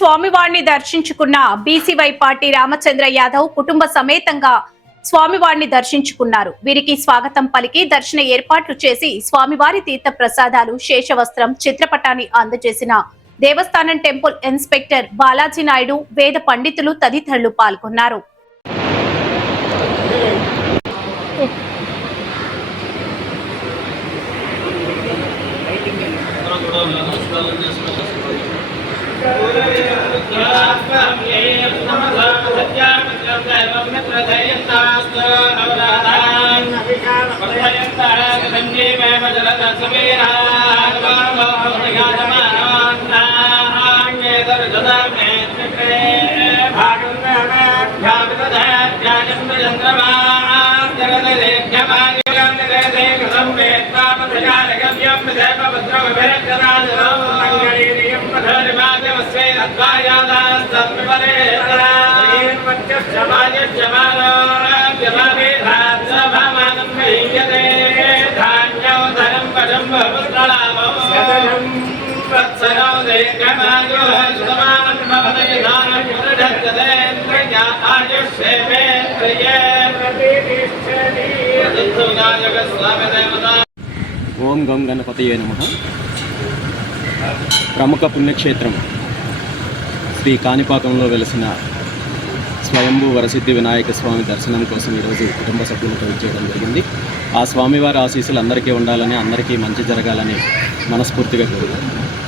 స్వామివారిని దర్శించుకున్న BCY party Ramachandra Yadav కుటుంబ సమేతంగా స్వామివారిని దర్శించుకున్నారు. వీరికి స్వాగతం పలికి దర్శన ఏర్పాట్లు చేసి స్వామివారి తీర్థ ప్రసాదాలు, శేషవస్త్రం, చిత్రపటాన్ని అందజేసిన దేవస్థానం టెంపుల్ ఇన్స్పెక్టర్ బాలాజీ నాయుడు, వేద పండితులు తదితరులు పాల్గొన్నారు. ఓం గం గణపతయే నమః. ప్రముఖ పుణ్యక్షేత్రం శ్రీ కాణిపాకంలో వెలసిన స్వయంభూ వరసిద్ధి వినాయక స్వామి దర్శనం కోసం ఈరోజు కుటుంబ సభ్యులతో చేయడం జరిగింది. ఆ స్వామివారి ఆశీస్సులు అందరికీ ఉండాలని, అందరికీ మంచి జరగాలని మనస్ఫూర్తిగా కోరుకుంటున్నాను.